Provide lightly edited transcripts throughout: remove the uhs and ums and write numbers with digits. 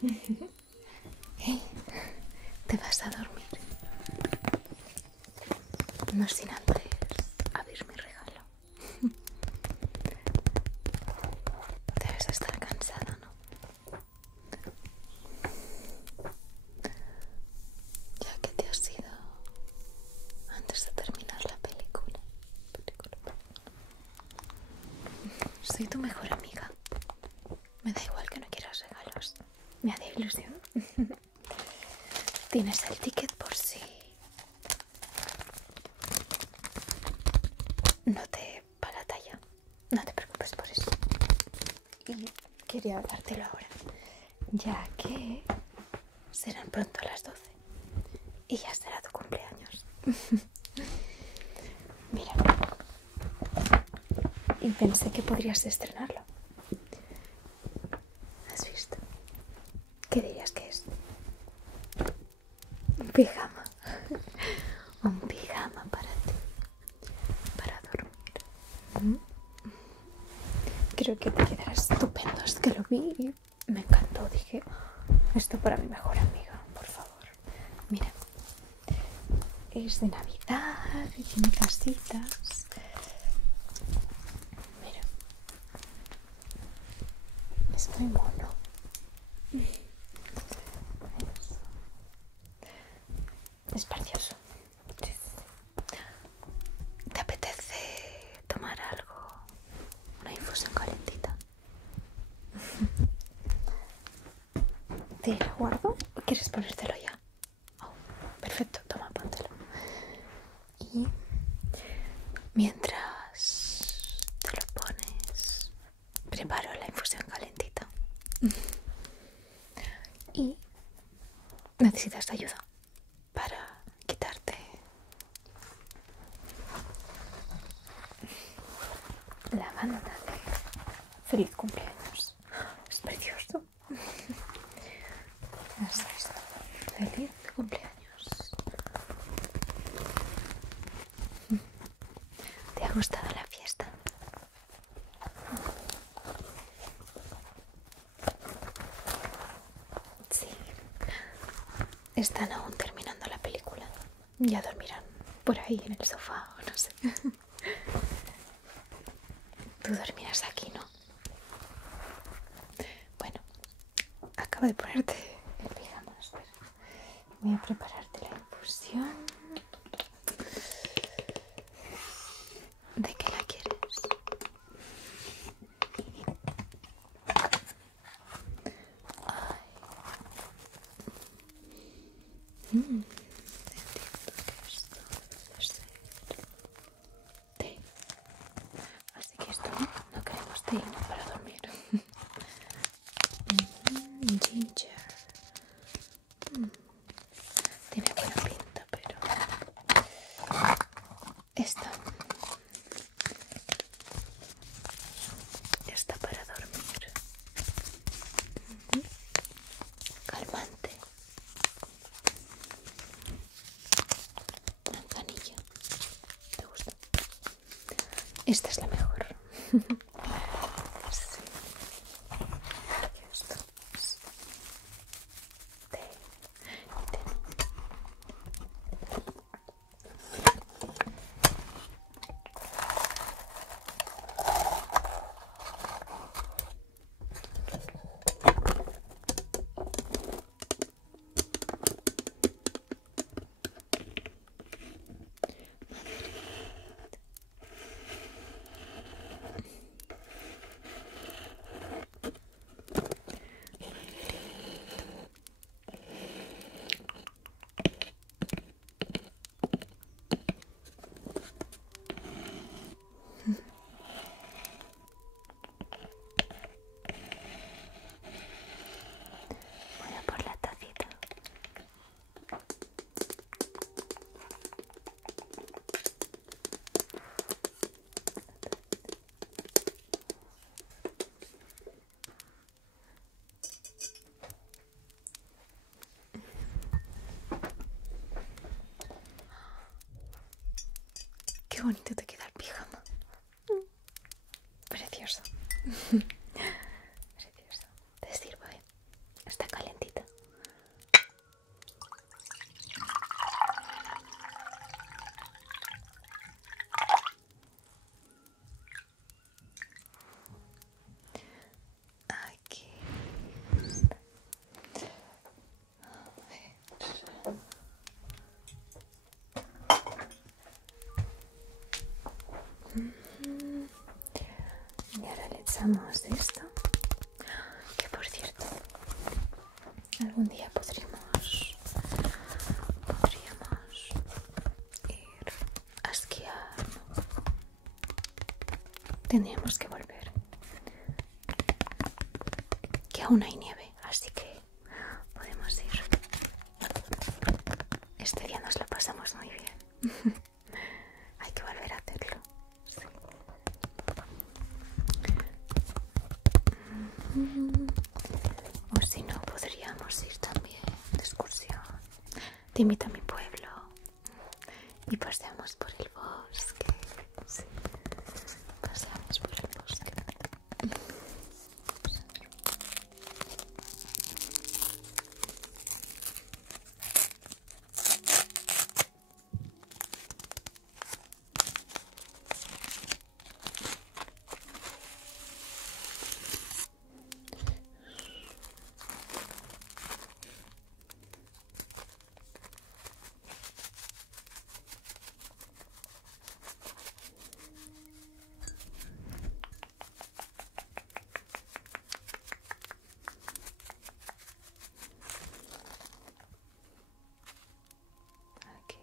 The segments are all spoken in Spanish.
Hey, te vas a dormir. No sin antes abrir mi regalo. Debes estar cansada, ¿no? Ya que te has ido antes de terminar la película. Soy tu mejor amiga. Me da igual que no quieras regalos. Me hace ilusión. Tienes el ticket por si no te va la talla. No te preocupes por eso. Y quería dártelo ahora, ya que serán pronto las 12 y ya será tu cumpleaños. Mira, y pensé que podrías estrenarlo. ¿Has visto? ¿Qué dirías que es? Un pijama. Un pijama para ti, para dormir. Creo que te quedará estupendo. Es que lo vi y me encantó. Dije, esto para mi mejor amiga, por favor. Mira, es de Navidad y tiene casitas. Mira, es muy mono. Es precioso. ¿Te apetece tomar algo? Una infusión calentita. ¿Te la guardo o quieres ponértelo ya? Oh, perfecto, toma, póntelo. Y mientras te lo pones, preparo la infusión calentita. Y necesitas ayuda para quitarte la banda de feliz cumpleaños. Es precioso. Eso es todo. Feliz cumpleaños. ¿Te ha gustado la fiesta? Sí. Están aún terminando la película. Ya dormirán por ahí en el sofá o no sé. Tú dormirás aquí, ¿no? Bueno, acabo de ponerte el pijama. Espera. Voy a prepararte la infusión. ¿De qué la quieres? Ay. Entiendo que esto debe ser té. Así que esto no queremos té para dormir. Ginger. Tiene buena pinta, pero esta está para dormir. Calmante. Manzanilla. ¿Te gusta? Esta es la mejor. Sí. Y esto es té. Voy a por la tacita. Qué bonito te queda el pijama. Precioso. Precioso. Te sirvo, ¿eh? Está calentito. usamos esto, que por cierto, algún día podríamos ir a esquiar, ¿no? Tendríamos que volver, que aún hay nieve, así que podemos ir. Este día nos lo pasamos muy bien. Hay que volver a hacerlo. Sí. O si no, podríamos ir también de excursión. Te invito a mi pueblo y paseamos por el bosque. Sí, paseamos por el bosque. Aquí,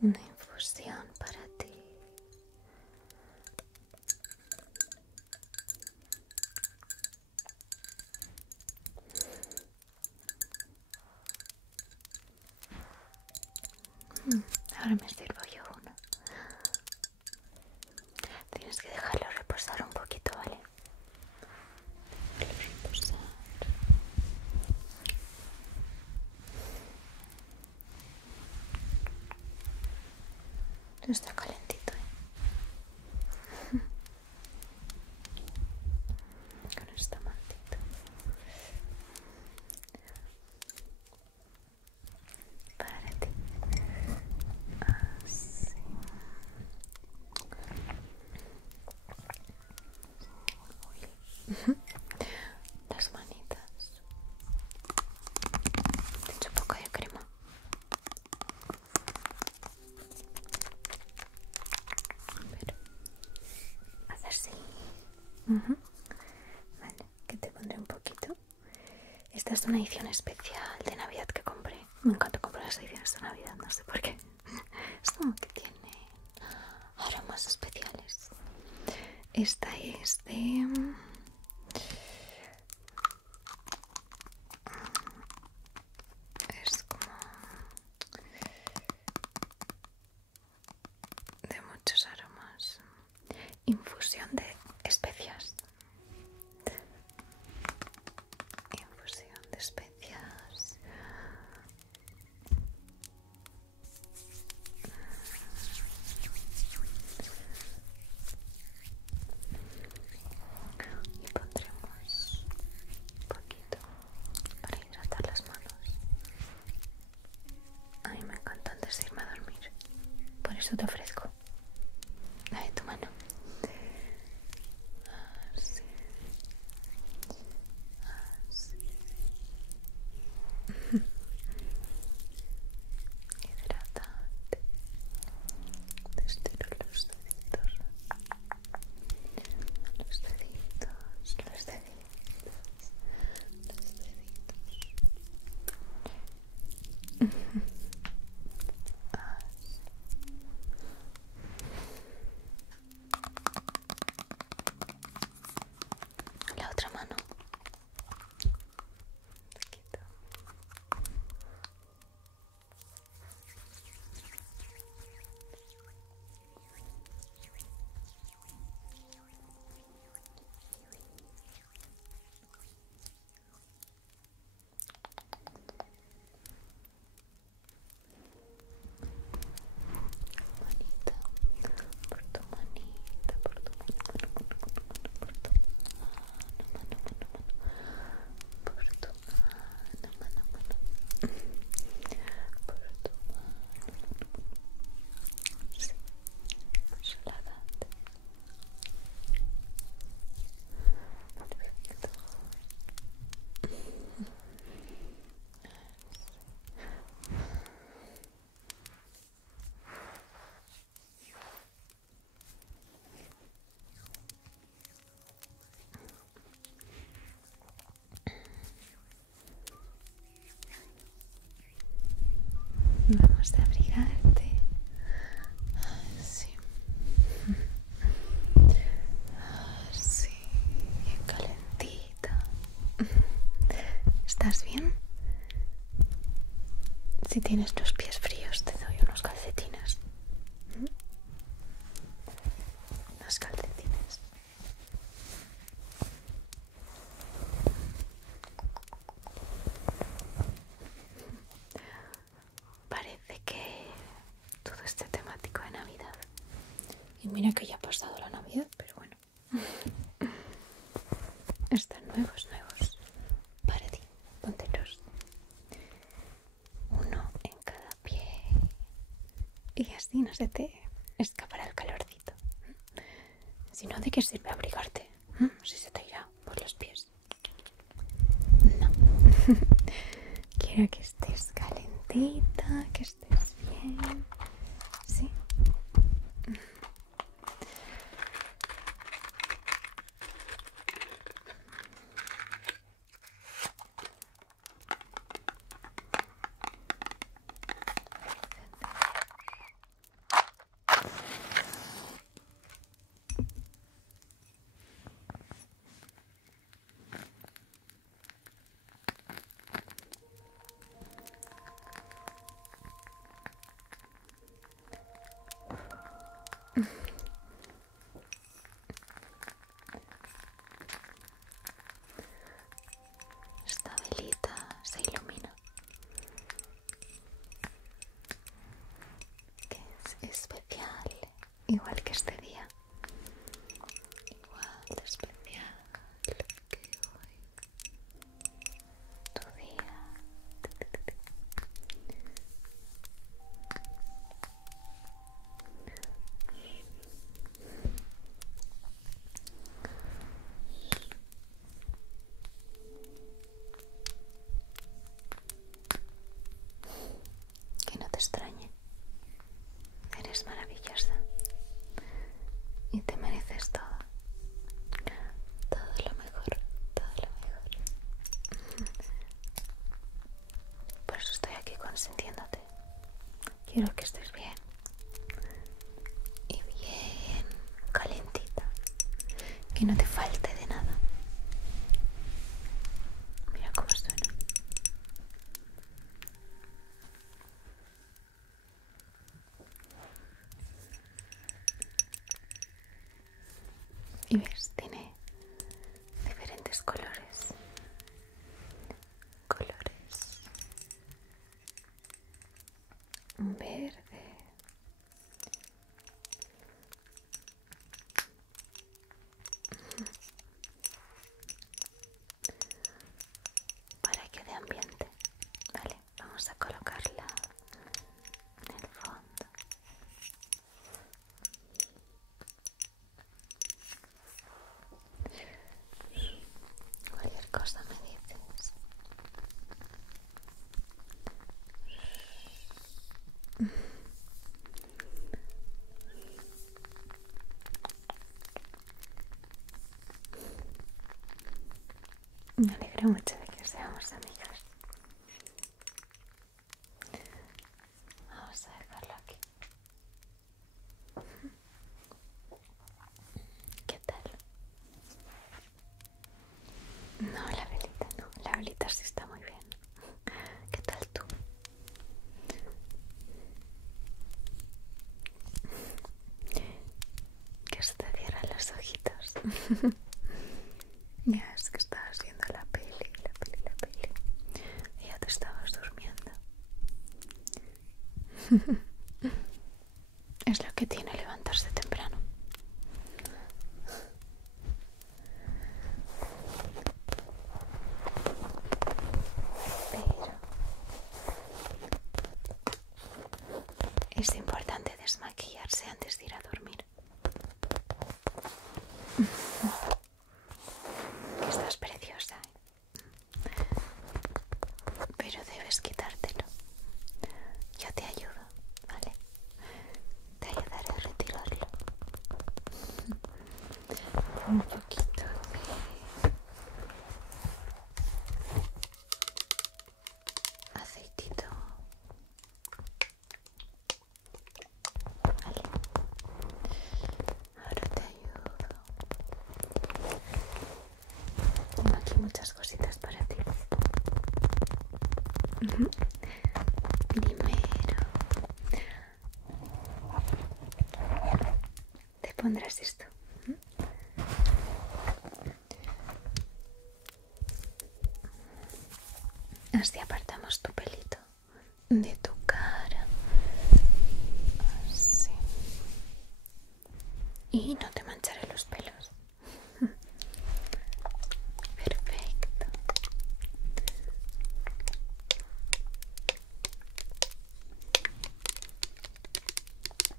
una infusión para ti. Ahora me sirvo yo uno. Tienes que dejarlo reposar un poquito, ¿vale? Reposar. Está calentito, ¿eh? Con esta mantita. Para ti. Así. Las manitas. Te echo un poco de crema. Pero haz así. Vale, que te pondré un poquito. Esta es una edición especial de Navidad que compré. Me encanta comprar las ediciones de Navidad, no sé por qué. Es como que tiene aromas especiales. Esta es de... es como... de muchos aromas. Infusión de especias. Infusión de especias. Y pondremos un poquito para hidratar las manos. A mí me encanta antes de irme a dormir. Por eso te ofrezco. Dame tu mano. ¿Estás bien? Si tienes los pies fríos, te doy unos calcetines. Unos calcetines. Parece que todo esté temático de Navidad. Y mira que ya ha pasado la Navidad, pero bueno. Están nuevos para ti. Póntelos. Uno en cada pie. Y así no se te escapará el calorcito. Si no, ¿de qué sirve abrigarte? Si se te irá por los pies. No. Quiero que estés calentita, que estés bien. Sí. Esta velita se ilumina, que es especial, igual que este día. Igual de especial que hoy, tu día. Que no te extrañe. Eres maravillosa y te mereces todo. Todo lo mejor, todo lo mejor. Por eso estoy aquí consintiéndote. Quiero que estés bien y bien calentita, que no te falte de nada. Mira cómo suena. Y ves, tiene diferentes colores. Verde, para que dé ambiente. Vale, vamos a colocarla en el fondo. Cualquier cosa me dices. Me alegra mucho de que seamos amigas. Vamos a dejarlo aquí. ¿Qué tal? No, la velita no. La velita sí está muy bien. ¿Qué tal tú? Que se te cierran los ojitos. Ya es que estabas viendo la peli. Y ya te estabas durmiendo. Es lo que tiene levantarse temprano. Pero es importante desmaquillarse antes de ir a dormir. Estás preciosa, pero debes quitártelo. Yo te ayudo, ¿vale? Te ayudaré a retirarlo. Un poquito de aceitito. Vale. Ahora te ayudo. Tengo aquí muchas cositas para ti. Ujú. Primero te pondrás esto. Así apartamos tu pelito de tu cara. Así. Y no te mancharé los pelos. Perfecto.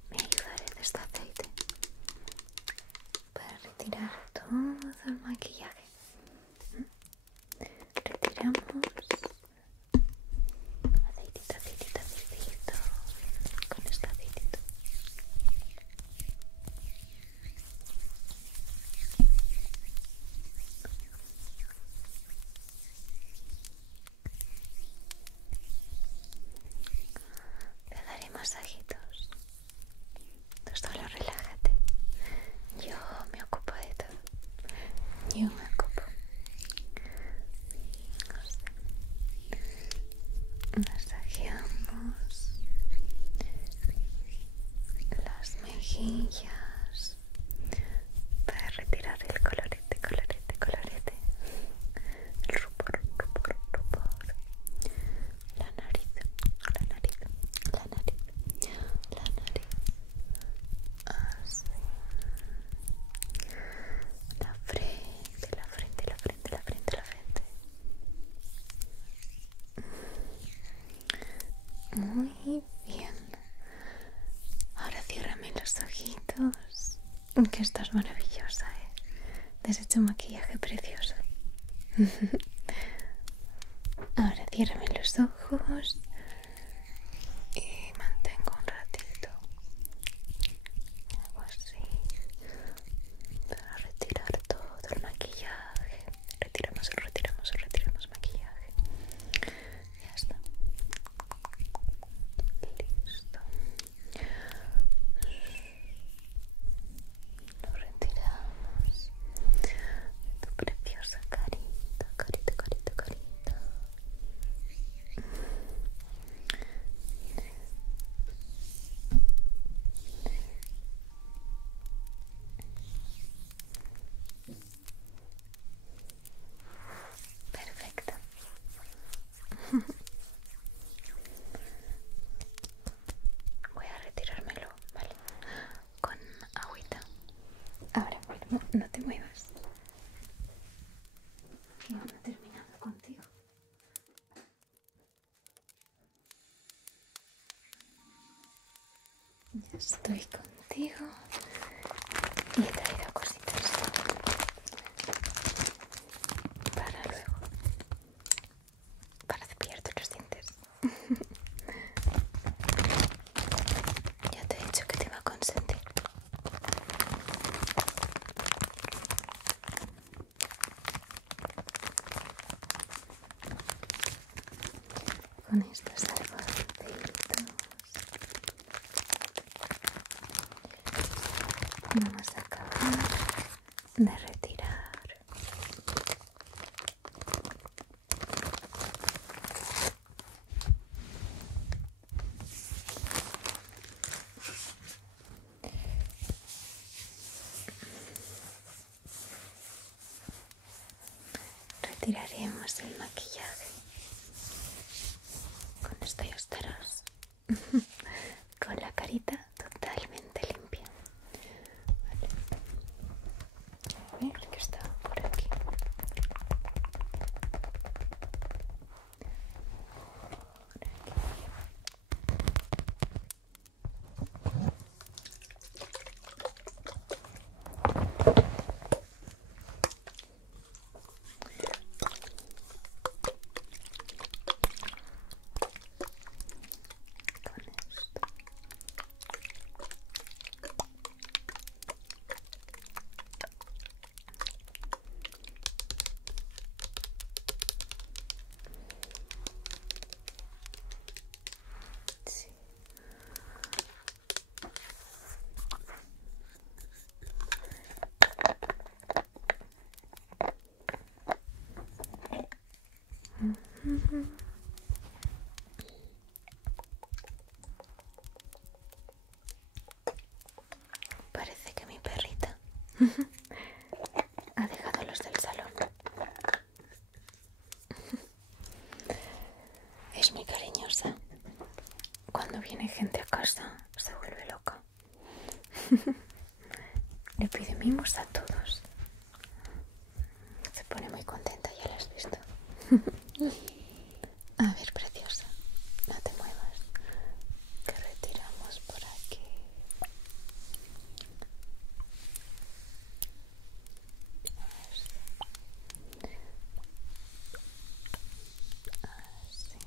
Me ayudaré de este aceite para retirar todo el maquillaje. Retiramos aceitito, aceitito, aceitito. Con este aceitito. Te daré masajitos. Tú solo relájate. Yo me ocupo de todo. Yo me ocupo. Masajeamos las mejillas para retirar el colorete, colorete, colorete. El rubor, rubor, rubor. La nariz, la nariz, la nariz, la nariz. Así. La frente, la frente, la frente, la frente, la frente. Muy bien. Ahora ciérrame los ojitos. Que estás maravillosa, ¿eh? Te has hecho un maquillaje precioso. Ahora ciérrame los ojos y mantengo un ratito. Algo así. Para retirar todo el maquillaje. Retiramos, retiramos, retiramos maquillaje. Ya está. Listo. Lo retiramos de tu preciosa carita, carita, carita, carita. Perfecto. Voy a retirármelo, ¿vale? Con agüita. Ahora mismo, no te muevas. Y aún no he terminado contigo. Ya estoy contigo. Y he traído cositas para luego. Para cepillarte los dientes. Ya te he dicho que te iba a consentir. Con estos algodoncitos vamos a acabar de retirar retiraremos el maquillaje. Con esto ya estarás con la carita totalmente limpia. Vale. A ver que está por aquí. Con esto. Sí. Ha dejado los del salón. Es muy cariñosa. Cuando viene gente a casa se vuelve loca. Le pide mimos a todos. Se pone muy contenta, ya la has visto. A ver, preciosa, no te muevas, que retiramos por aquí. Así.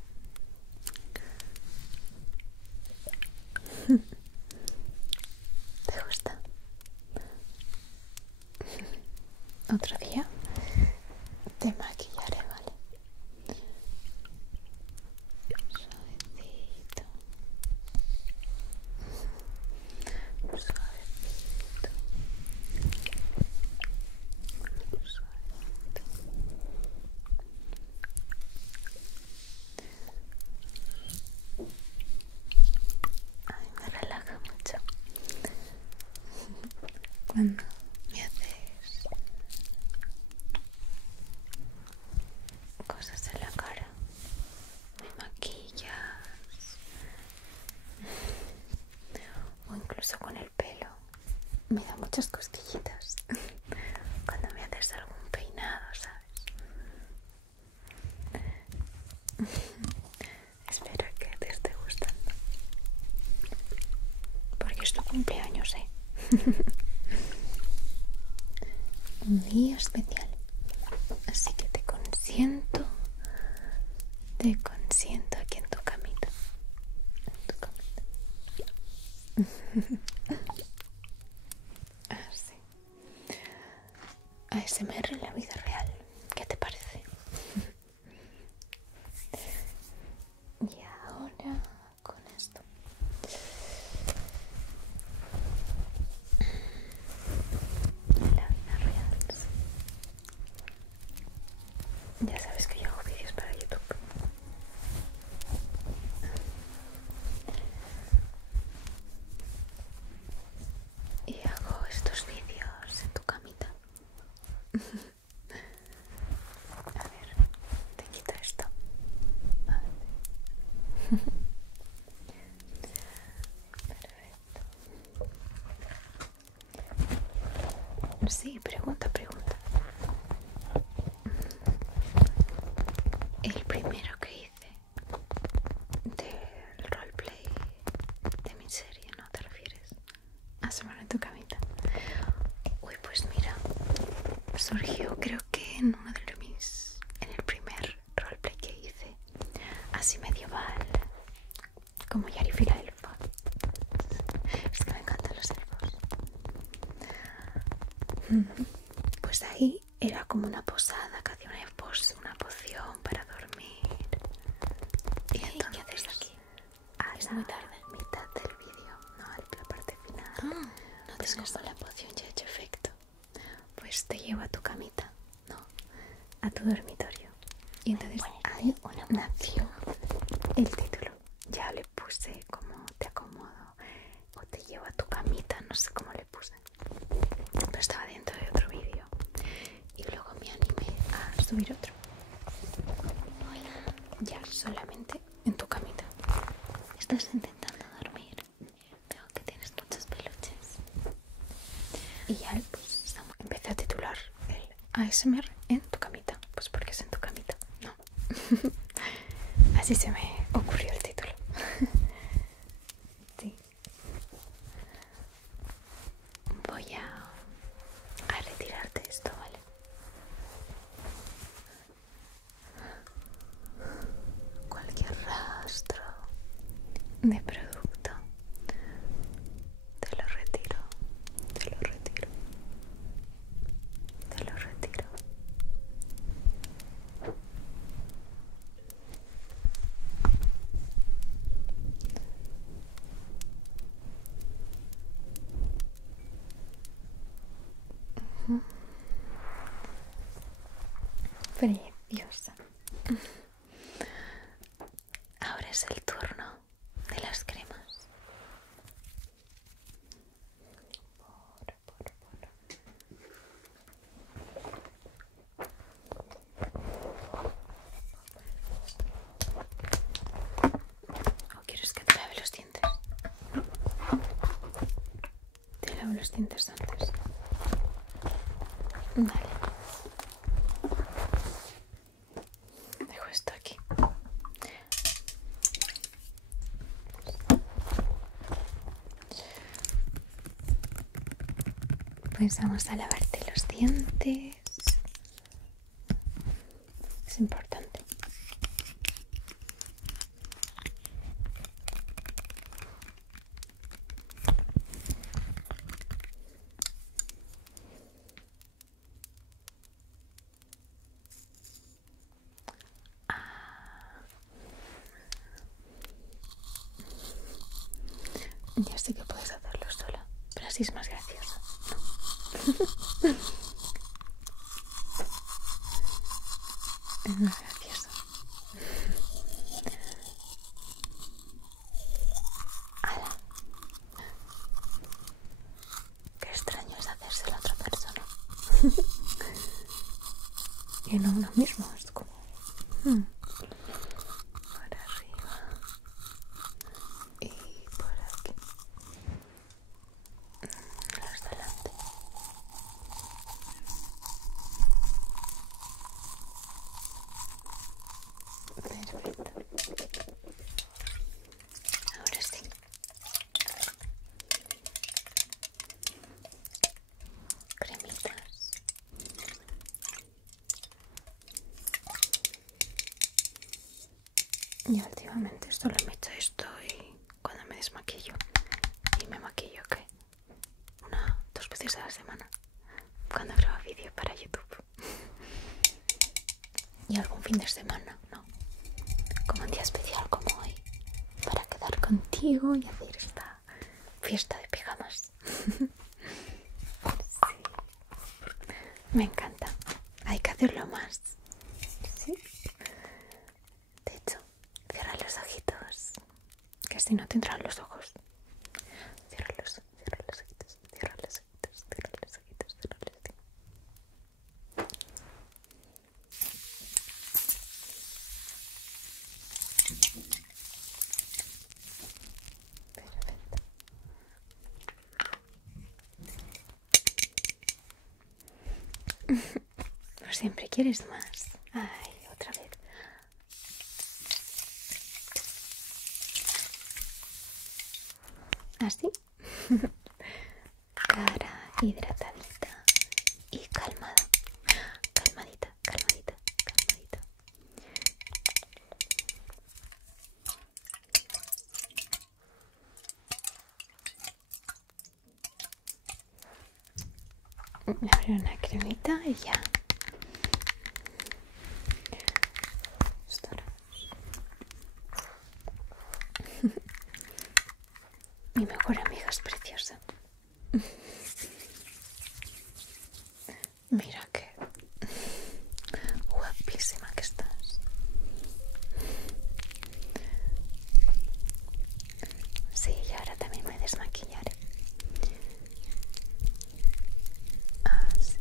¿Te gusta? Otro día te maquillaré, ¿vale? Suavecito. Suavecito. Suavecito. Ay, me relaja mucho cuando me haces cosas en la cara, me maquillas o incluso con el pelo. Me da muchas cosquillitas cuando me haces algún peinado, ¿sabes? Espero que te esté gustando, porque es tu cumpleaños, ¿eh? Un día especial, así que te consiento aquí en tu camita, así. ASMR en la vida real, ¿qué te parece? Y ahora con esto. En la vida real. Ya sabes que yo hago vídeos para YouTube. Y hago estos vídeos en tu camita. A ver, te quito esto. Vale. Perfecto. Sí, pregunta. El primero que hice del roleplay de mi serie, ¿no te refieres? ASMR en tu camita. Uy, pues mira, surgió creo que en uno de mis... en el primer roleplay que hice, así medieval, como Yarifil la elfa. Es que me encantan los elfos. Pues ahí era como una posada que hacía una poción para dormir. ¿Y entonces, qué haces aquí? Es muy tarde. Mitad del vídeo, no a la parte final. No pues como la poción ya ha hecho efecto, pues te llevo a tu camita, no, a tu dormitorio. Y entonces ahí nació el título. Ya le puse como te acomodo o te llevo a tu camita, no sé cómo le puse, pero estaba dentro de otro vídeo y luego me animé a subir otro. Ya solamente en tu camita. Estás intentando dormir. Veo que tienes muchos peluches. Y ya pues empecé a titular el ASMR en tu camita. Pues porque es en tu camita, ¿no? Así se me ocurrió el título. Sí. Voy a retirarte esto, ¿vale? Cualquier rastro de producto te lo retiro, te lo retiro, te lo retiro. Preciosa. Ahora es el turno de las cremas. Vale. Dejo esto aquí. Pues vamos a lavarte los dientes. Es importante. Ya sé que puedes hacerlo sola, pero así es más gracioso, ¿no? Es más gracioso. ¡Hala! Qué extraño es hacérselo a otra persona. Y no uno mismo, es como... por arriba y por aquí. Los delante. Perfecto. Ahora sí. Cremitas. Y últimamente solo me echo esto y cuando me desmaquillo. Y me maquillo, ¿qué? 2 veces a la semana. Cuando grabo vídeo para YouTube. Y algún fin de semana, ¿no? Como un día especial como hoy. Para quedar contigo y hacer esta fiesta de pijamas. Sí. Me encanta. Hay que hacerlo más. ¿Sí? De hecho, cierra los ojitos. Que si no tendrán los ojos. Cierra los ojitos. Cierra los ojitos. Cierra los ojitos. Cierra los ojitos. Perfecto. Pues siempre quieres más. Ay, otra vez. Así. Cara hidratadita y calmada. Calmadita, calmadita, calmadita. Le abro una cremita y ya. Mi mejor amiga es preciosa. Mira qué guapísima que estás. Sí, y ahora también me desmaquillaré. Así.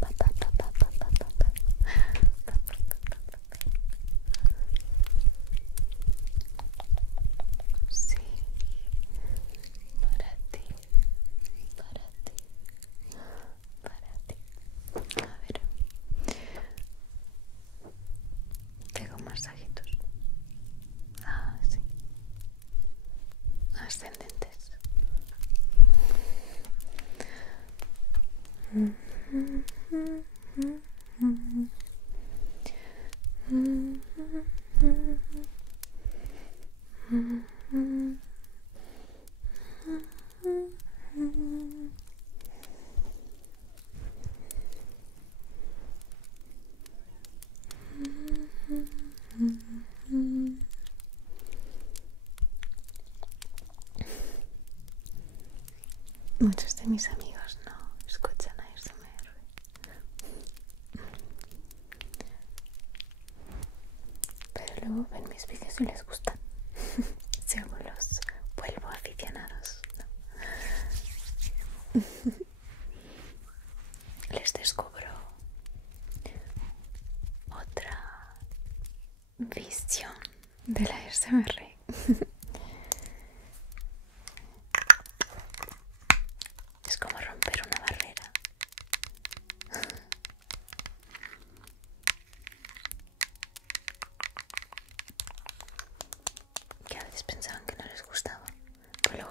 Pa, pa, pa, pa, pa, pa, pa, pa. Sí, para ti, para ti, para ti. A ver, tengo masajitos. Ah, sí. Ascendentes. Muchos de mis amigos no escuchan ASMR, pero luego ven mis vídeos y les gustan. Según los vuelvo aficionados, ¿no? Les descubro otra visión de la ASMR.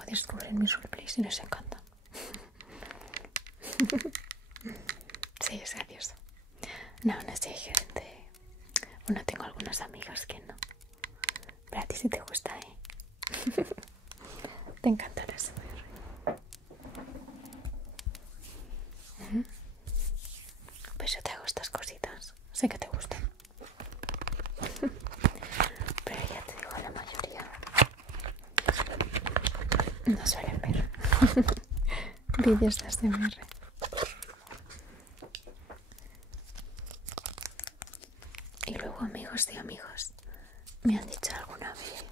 descubren mis roleplays y les encanta. Sí, es gracioso. No, no sé, hay gente... Bueno, tengo algunas amigas que no. Pero a ti sí te gusta, ¿eh? Te encanta el ASMR. Pues yo te hago estas cositas. Sé que te gustan. Pero ya te digo, la mayoría no suelen ver vídeos de ASMR. Y luego amigos de amigos me han dicho alguna vez: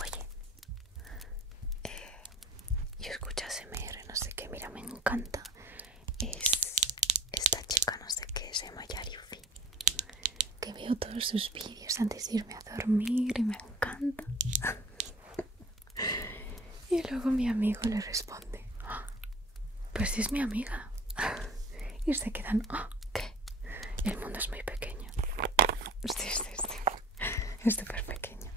oye, yo escucho ASMR, no sé qué, mira, me encanta. Es esta chica, no sé qué, se llama Yarifi, que veo todos sus vídeos antes de irme a dormir y me encanta. Y luego mi amigo le responde: "Ah, pues sí es mi amiga". Y se quedan: "Ah, ¿qué? El mundo es muy pequeño". Sí, sí, sí. Es súper pequeño.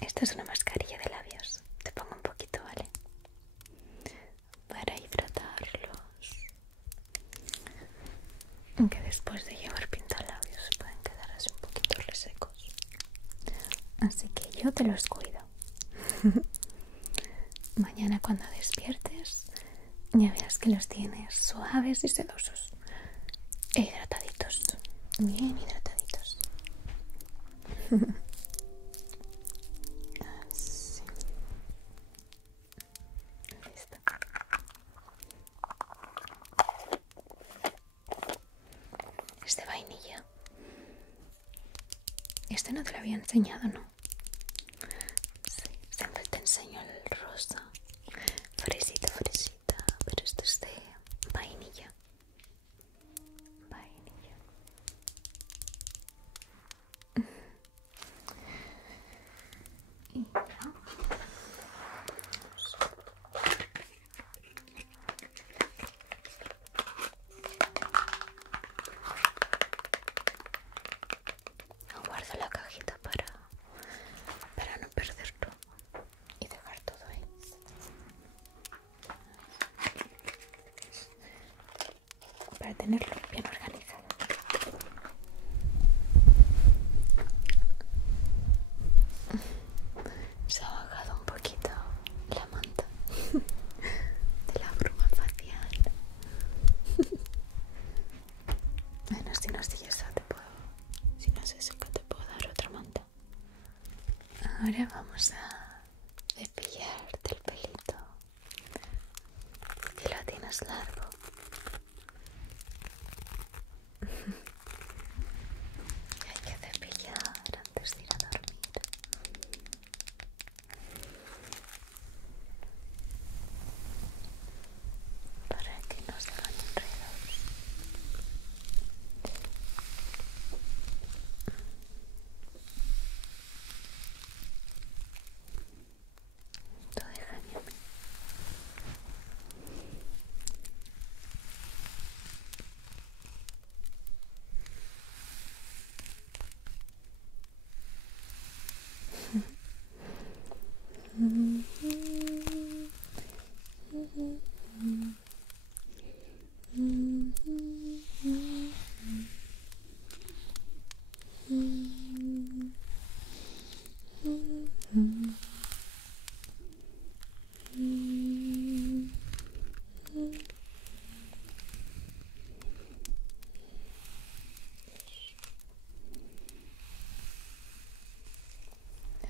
Esta es una mascarilla de labios. Te pongo un poquito, ¿vale? Para hidratarlos. Aunque después de llevar pintalabios pueden quedar así un poquito resecos. Así que yo te los cuido. Mañana cuando despiertes ya verás que los tienes suaves y sedosos. E hidrataditos. Bien hidrataditos. Así. Listo. Es de vainilla. Este no te lo había enseñado, ¿no? Sí, siempre te enseño el rosa. Fresita, fresita. Pero esto es de vainilla. Vainilla. Y ya. Guardo la cajita para no perderlo y dejar todo ahí. Para tenerlo bien organizado. Se ha bajado un poquito la manta de la bruma facial. Bueno, si no es eso te puedo... Si no es eso que te puedo dar otra manta. Ahora vamos a cepillarte el pelito. Que lo tienes largo. Hay que cepillar antes de ir a dormir. Para que no se hagan enredos. Tú déjame a mí.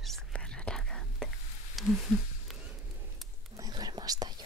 Es súper relajante. Me duermo hasta yo.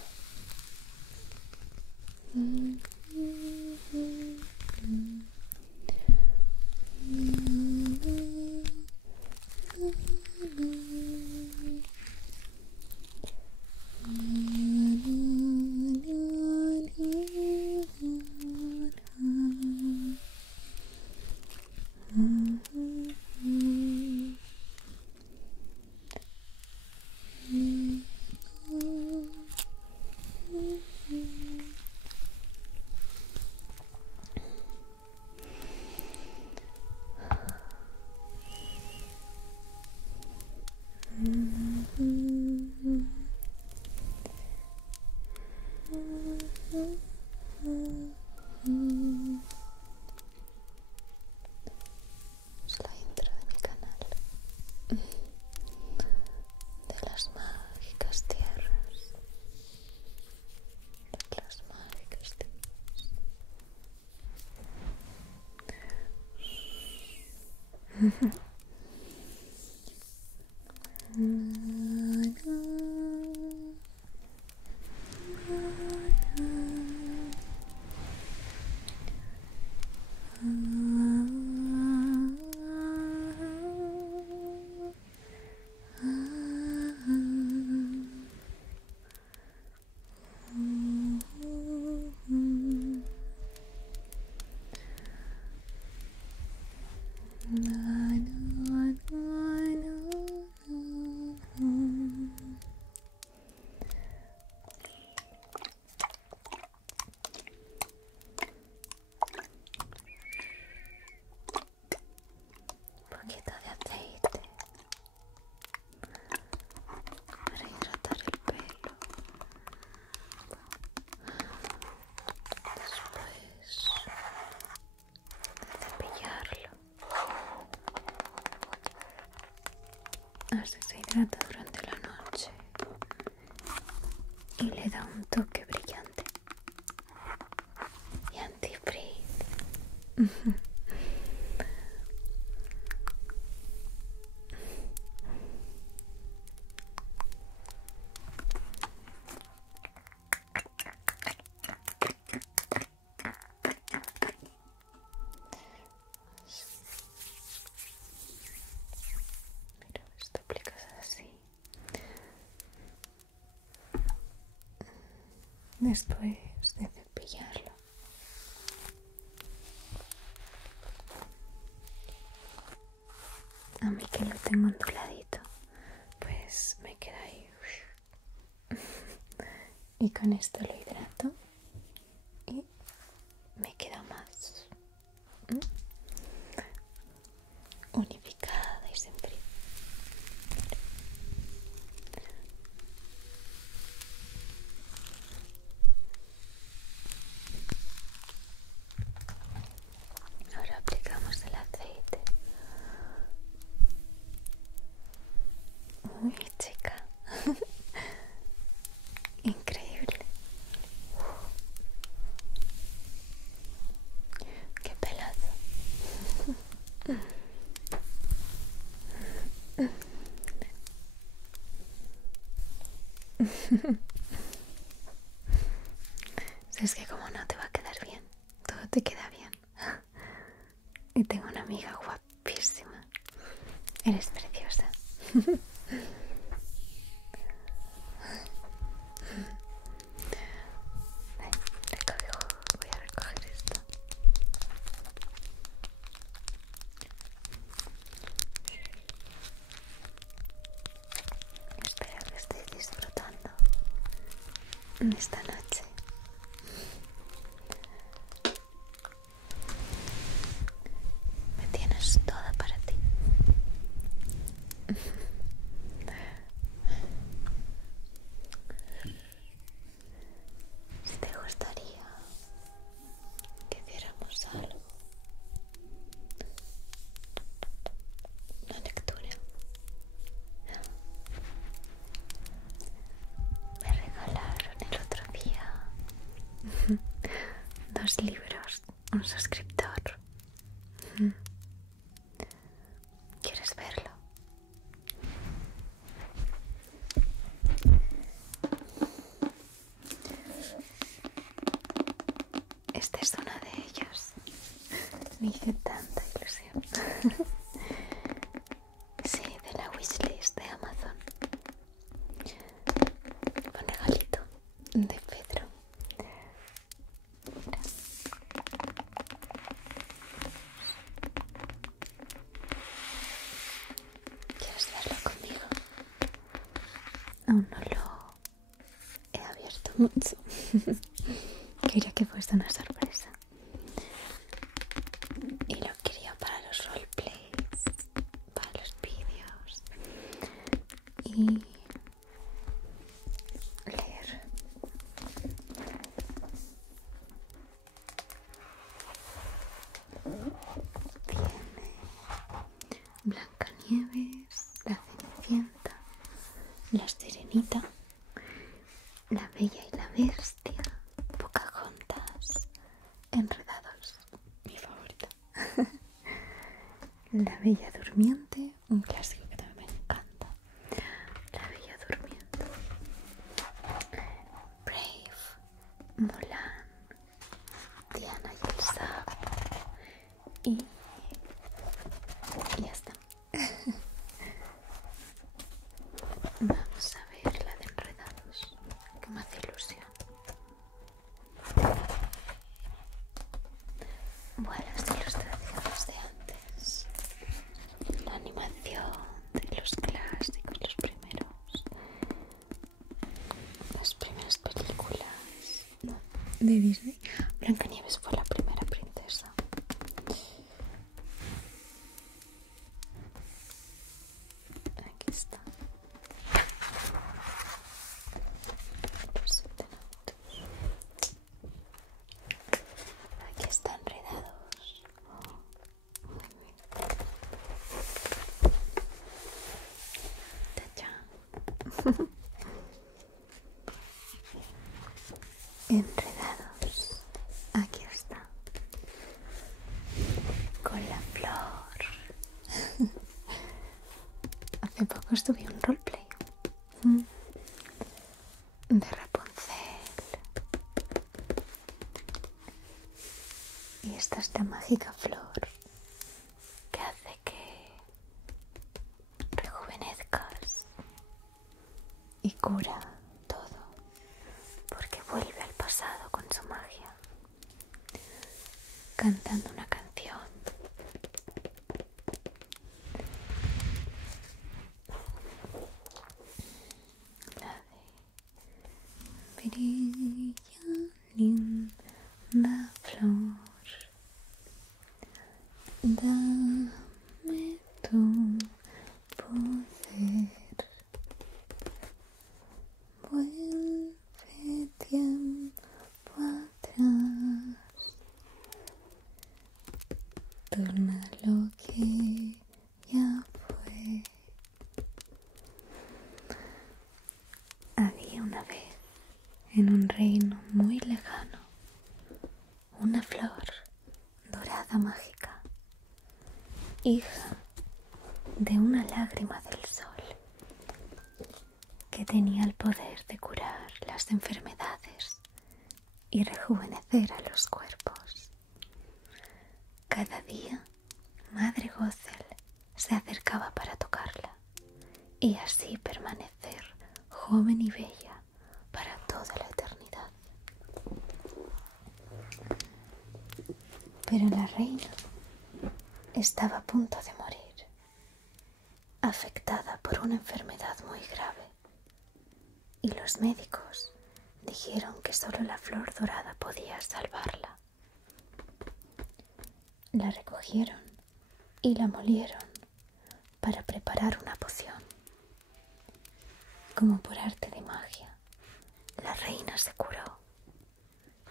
Poquito de aceite para hidratar el pelo. Después de cepillarlo, así se hidrata durante la noche y le da un toque brillante y antifreeze. Mira, esto aplicas así. Después de cepillarlo, a mí que lo tengo onduladito, pues me queda ahí. Y con esto lo hidrato y me queda más unificada y sin frío. Ahora aplicamos el aceite. Uy, chica. Increíble. Qué pelazo. Si es que como no te va a quedar bien, todo te queda bien. Y tengo una amiga guapísima. Eres preciosa. Voy a recoger esto. Espero que estéis disfrutando esta noche. Me tienes toda para ti. Si te gustaría que hiciéramos algo, una lectura, me regalaron el otro día 2 libros, un suscriptor. ¿Quieres verlo? Esta es una de ellos. Me hizo tanta ilusión. Sí, de la wishlist de Amazon. Un regalito de Pedro. Mira. ¿Quieres verlo conmigo? Aún no lo he abierto mucho. Quería que fuese una sorpresa. Y lo quería para los roleplays, para los vídeos y leer. Tiene Blancanieves, la Cenicienta, la Sirenita, la Bella y la Bestia, Pocahontas, Enredados, mi favorita, la Bella Durmiente, de Disney. Blancanieves fue la primera princesa. Aquí está. Los Eternautas. Aquí está Enredados. ¡Tachán! Enredados. Aquí está. Con la flor. Hace poco estuve en un roleplay de Rapunzel. Y esta es la mágica flor que hace que rejuvenezcas y cura todo, porque vuelve al pasado con su magia, cantando una canción. La de brilla linda flor, dame tu poder, vuelve tiempo atrás, torna lo que ya fue. Había una vez, en un reino muy lejano, una flor dorada mágica, hija de una lágrima del sol, que tenía el poder de curar las enfermedades y rejuvenecer a los cuerpos. Cada día, Madre Gothel se acercaba para tocarla y así permanecer joven y bella para toda la eternidad. Pero la reina estaba a punto de morir, afectada por una enfermedad muy grave, y los médicos dijeron que solo la flor dorada podía salvarla. La recogieron y la molieron para preparar una poción. Como por arte de magia, la reina se curó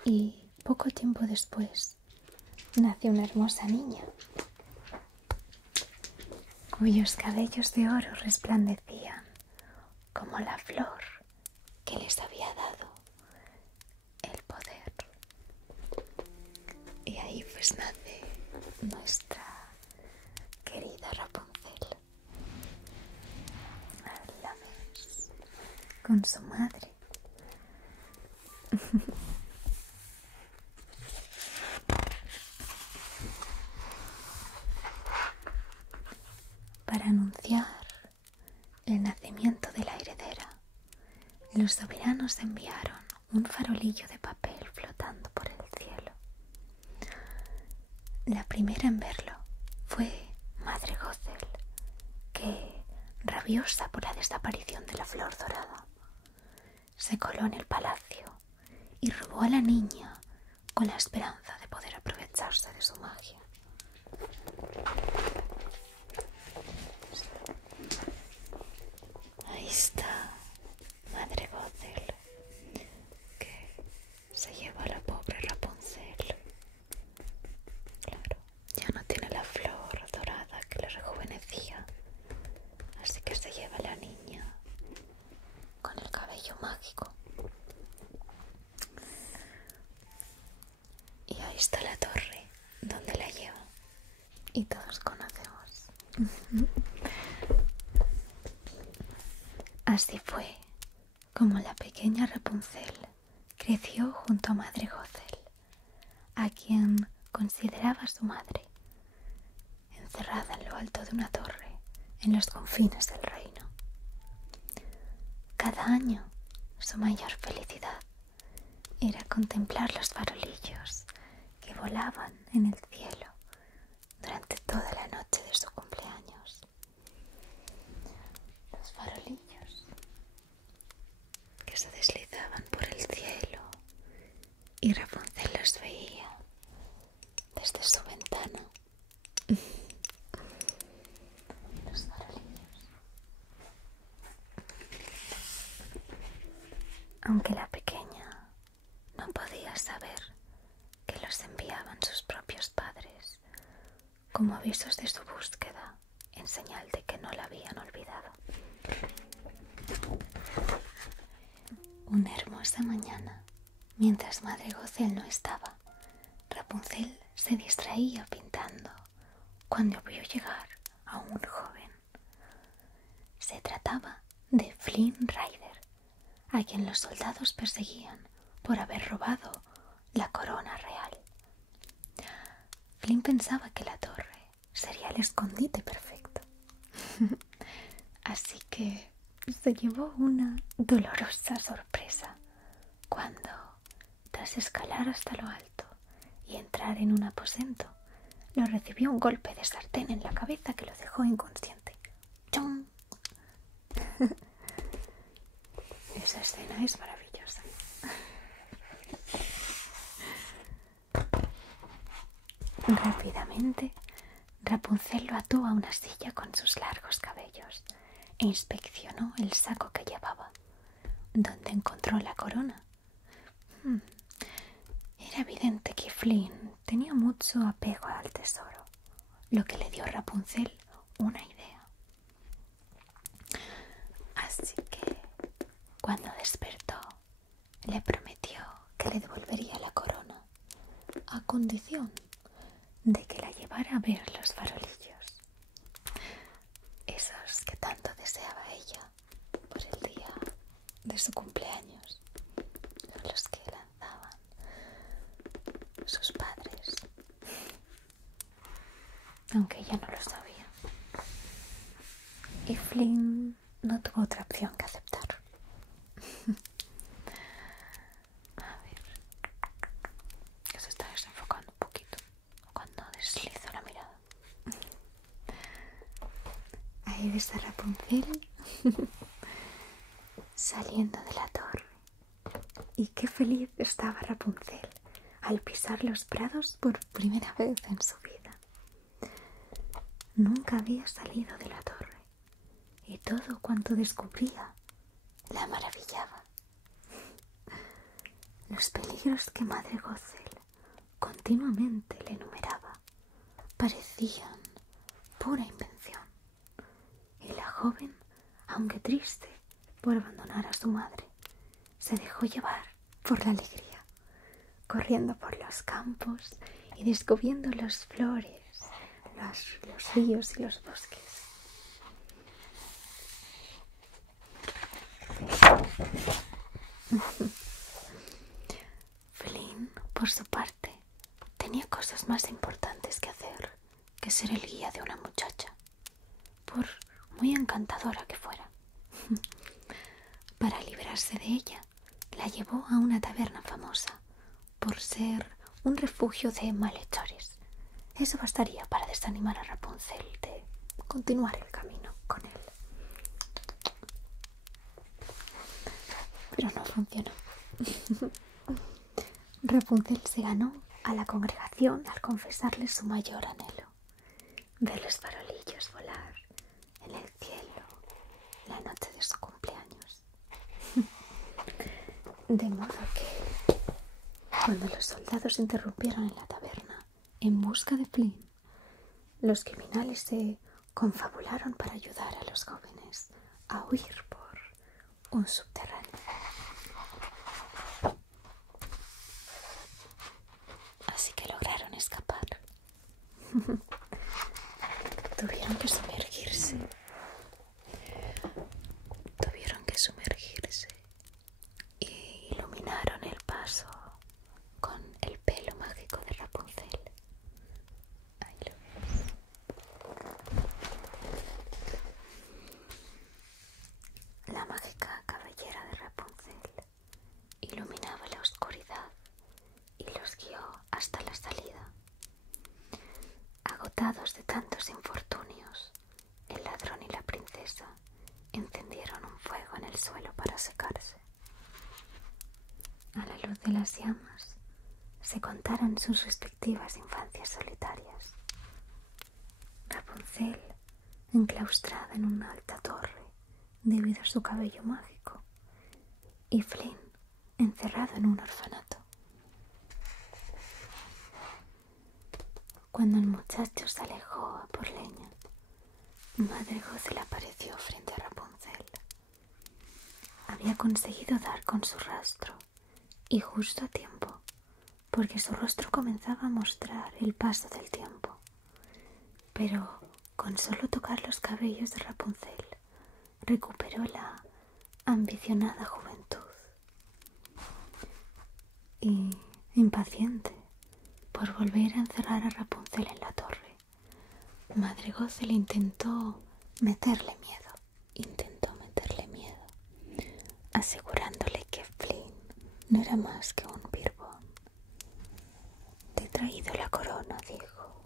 y poco tiempo después nació una hermosa niña cuyos cabellos de oro resplandecían como la flor que les había dado el poder. Y ahí pues nace nuestra querida Rapunzel. La ves con su madre. Para anunciar el nacimiento de la heredera, los soberanos enviaron un farolillo de papel flotando por el cielo. La primera en verlo fue Madre Gothel, que, rabiosa por la desaparición de la flor dorada, se coló en el palacio y robó a la niña con la esperanza de poder aprovecharse de su magia. Ahí está Madre Gothel, que se lleva a la pobre Rapunzel. Claro, ya no tiene la flor dorada que le rejuvenecía, así que se lleva a la niña con el cabello mágico. Y ahí está la torre donde la lleva, y todos conocemos. Así fue como la pequeña Rapunzel creció junto a Madre Gothel, a quien consideraba su madre, encerrada en lo alto de una torre en los confines del reino. Cada año su mayor felicidad era contemplar los farolillos que volaban en el cielo durante toda la noche de su cumpleaños. Los farolillos que se deslizaban por el cielo y Rapunzel los veía desde su ventana. Los farolillos. Aunque la pequeña no podía saber que los enviaban sus propios padres como avisos de su búsqueda, en señal de que no la habían olvidado. Una hermosa mañana, mientras Madre Gothel no estaba, Rapunzel se distraía pintando cuando vio llegar a un joven. Se trataba de Flynn Rider, a quien los soldados perseguían por haber robado la corona real. Flynn pensaba que la torre sería el escondite perfecto. Así que se llevó una dolorosa sorpresa cuando, tras escalar hasta lo alto y entrar en un aposento, lo recibió un golpe de sartén en la cabeza que lo dejó inconsciente. ¡Chum! Esa escena es maravillosa. Rápidamente, Rapunzel lo ató a una silla con sus largos cabellos e inspeccionó el saco que llevaba, donde encontró la corona. Era evidente que Flynn tenía mucho apego al tesoro, lo que le dio a Rapunzel una idea. Así que, cuando despertó, le prometió que le devolvería la corona, a condición de que la llevara a ver los farolillos, esos que tanto deseaba ella por el día de su cumpleaños, los que lanzaban sus padres, aunque ella no lo sabía. Y Flynn no tuvo otra opción que aceptar. A ver, que se está desenfocando un poquito cuando deslizo la mirada. Ahí ves a Rapunzel saliendo de la torre. Y qué feliz estaba Rapunzel al pisar los prados por primera vez en su vida. Nunca había salido de la torre y todo cuanto descubría la maravillaba. Los peligros que Madre Gothel continuamente le enumeraba parecían pura invención, y la joven, aunque triste por abandonar a su madre, se dejó llevar por la alegría, corriendo por los campos y descubriendo las flores, los ríos y los bosques. Flynn, por su parte, tenía cosas más importantes que hacer que ser el guía de una muchacha, por muy encantadora que fuera. Para librarse de ella, la llevó a una taberna famosa por ser un refugio de malhechores. Eso bastaría para desanimar a Rapunzel de continuar el camino con él. Pero no funcionó. Rapunzel se ganó a la congregación al confesarle su mayor anhelo: ver los farolillos volar en el cielo la noche de su cumpleaños. De modo que, cuando los soldados interrumpieron en la taberna en busca de Flynn, los criminales se confabularon para ayudar a los jóvenes a huir por un subterráneo. Así que lograron escapar. Tuvieron que sumergirse y iluminaron el paso con el pelo mágico de Rapunzel. Ahí lo ves. La mágica cabellera de Rapunzel iluminaba la oscuridad y los guió hasta la salida. Agotados de tantos infortunios, el ladrón y la princesa encendieron un fuego en el suelo para secarse. A la luz de las llamas, se contaran sus respectivas infancias solitarias. Rapunzel, enclaustrada en una alta torre debido a su cabello mágico, y Flynn, encerrado en un orfanato. Cuando el muchacho se alejó a por leña, Madre Gothel apareció frente a Rapunzel. Había conseguido dar con su rastro, y justo a tiempo, porque su rostro comenzaba a mostrar el paso del tiempo. Pero con solo tocar los cabellos de Rapunzel, recuperó la ambicionada juventud. Y, impaciente por volver a encerrar a Rapunzel en la torre, Madre Gothel intentó meterle miedo, asegurándole que Flynn no era más que un birbón. Te he traído la corona, dijo.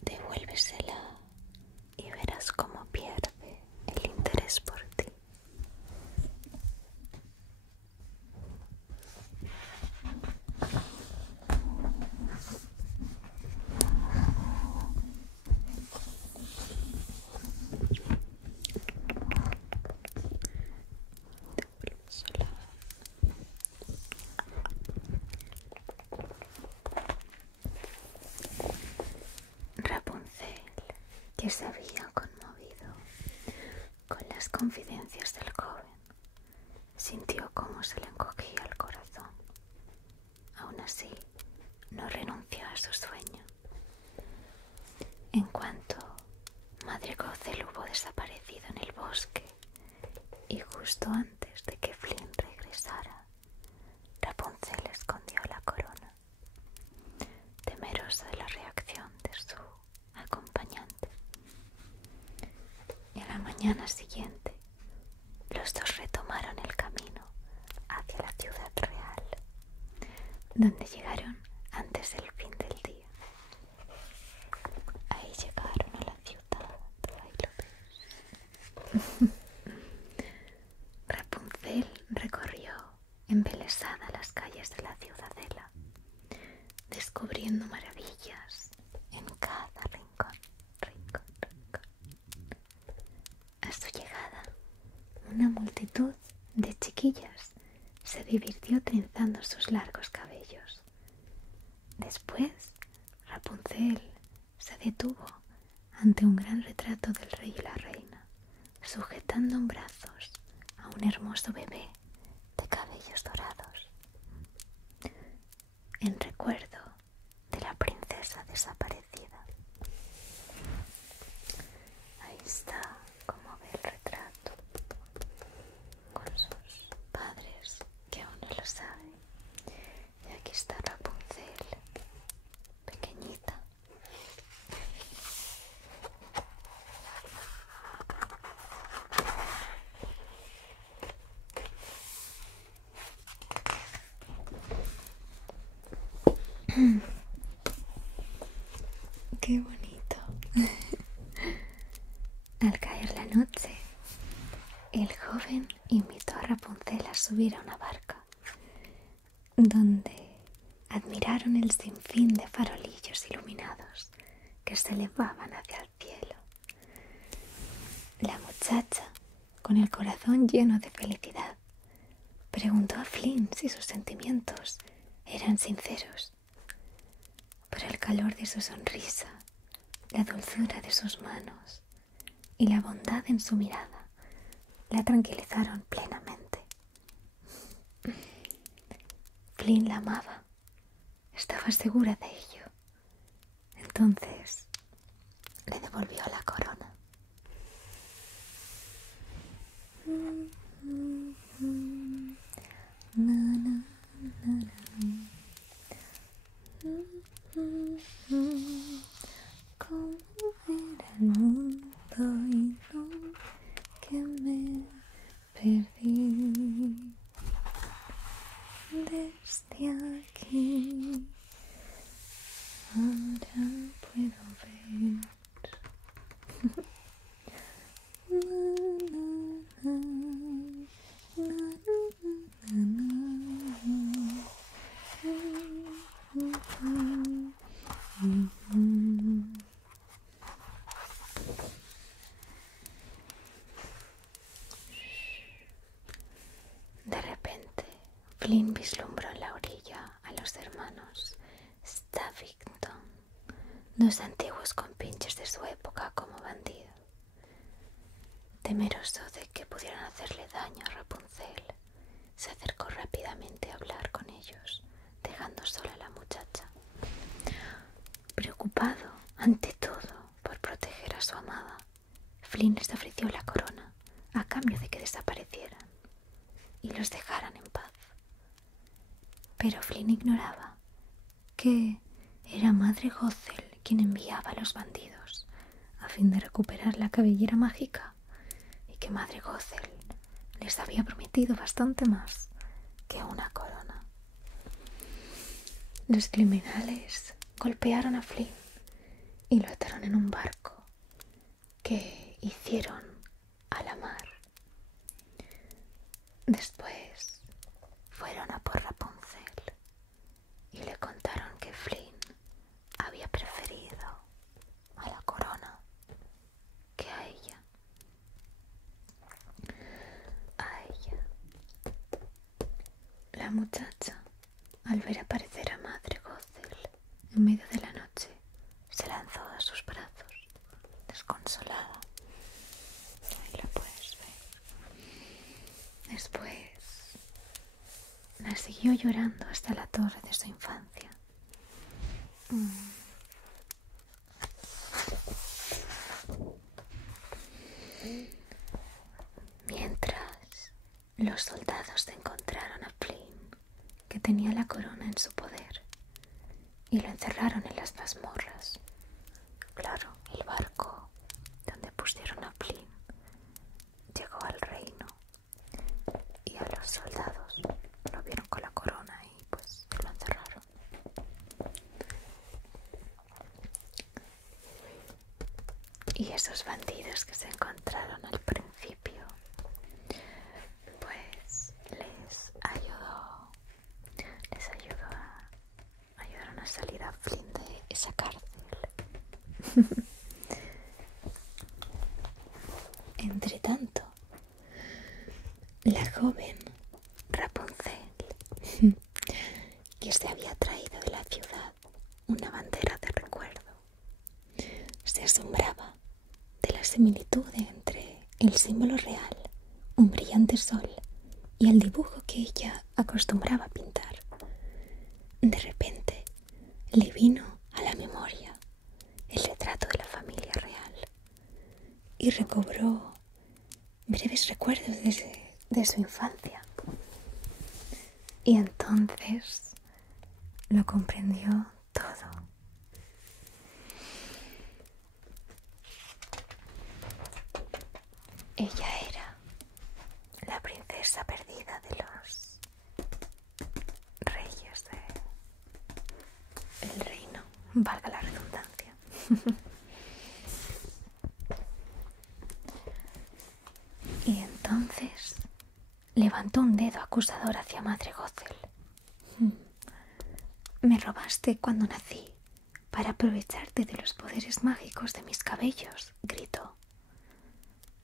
Devuélvesela y verás cómo pierde el interés por ti. Rapunzel, que se había conmovido con las confidencias del joven, sintió cómo se le encogía el corazón. Aún así, no renunció a su sueño. En cuanto Madre Gothel hubo desaparecido en el bosque, y justo antes de que Flynn regresara, Rapunzel escondió la corona, temerosa de la reacción de su acompañante. Y a la mañana siguiente, los dos retomaron el camino hacia la ciudad real, donde llegaron antes del fin del día. Ahí llegaron a la ciudad, ahí lo ves. Rapunzel recorrió embelesada las calles de la ciudadela, descubriendo maravillas en cada rincón. A su llegada, una multitud de chiquillas se divirtió trenzando sus largos cabellos. Después, Rapunzel se detuvo ante un gran retrato del rey y la reina, sujetando en brazos a un hermoso bebé de cabellos dorados, en recuerdo de la princesa desaparecida. Ahí está, como ve el retrato, con sus padres, que aún no lo sabe. Y aquí está Rapunzel, pequeñita. Qué bonito. Al caer la noche, el joven invitó a Rapunzel a subir a una barca, donde admiraron el sinfín de farolillos iluminados que se elevaban hacia el cielo. La muchacha, con el corazón lleno de felicidad, preguntó a Flynn si sus sentimientos eran sinceros. Pero el calor de su sonrisa, la dulzura de sus manos y la bondad en su mirada la tranquilizaron plenamente. Flynn la amaba, estaba segura de ello. Entonces le devolvió la corona. ¿Cómo era el mundo y no que me perdí? Desde aquí ahora puedo ver. Flynn vislumbró en la orilla a los hermanos Staffington, dos antiguos compinches de su época como bandido. Temeroso de que pudieran hacerle daño a Rapunzel, se acercó rápidamente a hablar con ellos, dejando sola a la muchacha. Preocupado, ante todo, por proteger a su amada, Flynn les ofreció la corona a cambio de que desaparecieran y los dejaran en paz. Pero Flynn ignoraba que era Madre Gothel quien enviaba a los bandidos a fin de recuperar la cabellera mágica y que Madre Gothel les había prometido bastante más que una corona. Los criminales golpearon a Flynn y lo ataron en un barco que hicieron a la mar. Después fueron a por Rapunzel y le contaron que Flynn había preferido a la corona que a ella. La muchacha, al ver aparecer a Madre Gothel en medio de la noche, se lanzó a sus brazos, desconsolada. Ahí la puedes ver. Después la siguió llorando hasta la torre de su infancia. Mientras los soldados encontraron a Flynn, que tenía la corona en su poder, y lo encerraron en las mazmorras. Claro, el barco donde pusieron a Flynn llegó al reino y a los soldados lo vieron con la corona y pues lo encerraron. Y esos bandidos que se encontraron al principio, pues ayudaron a salir a Flynn de esa cárcel. Entre tanto, la joven Rapunzel, que se había traído de la ciudad una bandera de recuerdo, se asombraba de la similitud entre el símbolo real, un brillante sol, y el dibujo que ella acostumbraba a pintar. De repente le vino a la memoria el retrato de la familia real y recobró breves recuerdos de su infancia. Y entonces lo comprendió todo. Ella era la princesa perdida de los reyes del reino, valga la redundancia. Y entonces levantó un dedo acusador hacia Madre Gothel. Me robaste cuando nací para aprovecharte de los poderes mágicos de mis cabellos, gritó.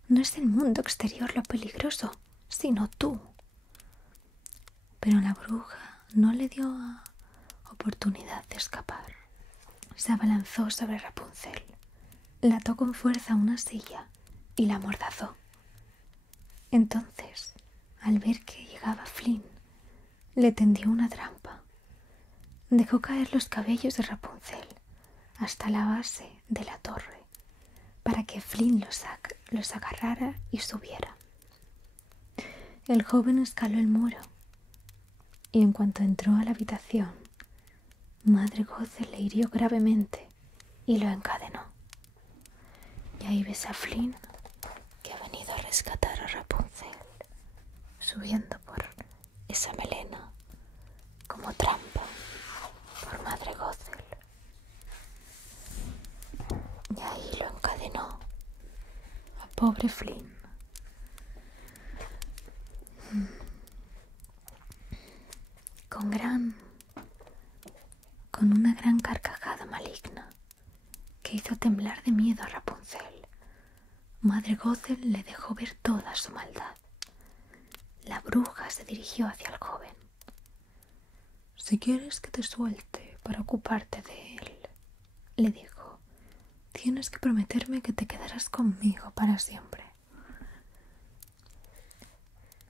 No es el mundo exterior lo peligroso, sino tú. Pero la bruja no le dio oportunidad de escapar. Se abalanzó sobre Rapunzel, la ató con fuerza a una silla y la amordazó. Entonces, al ver que llegaba Flynn, le tendió una trampa. Dejó caer los cabellos de Rapunzel hasta la base de la torre para que Flynn los agarrara y subiera. El joven escaló el muro y en cuanto entró a la habitación, Madre Gothel le hirió gravemente y lo encadenó. Y ahí ves a Flynn, que ha venido a rescatar a Rapunzel, subiendo por esa melena como trampa por Madre Gothel. Y ahí lo encadenó a pobre Flynn. Con una gran carcajada maligna que hizo temblar de miedo a Rapunzel, Madre Gothel le dejó ver toda su maldad. La bruja se dirigió hacia el joven, si quieres que te suelte para ocuparte de él, le dijo, tienes que prometerme que te quedarás conmigo para siempre.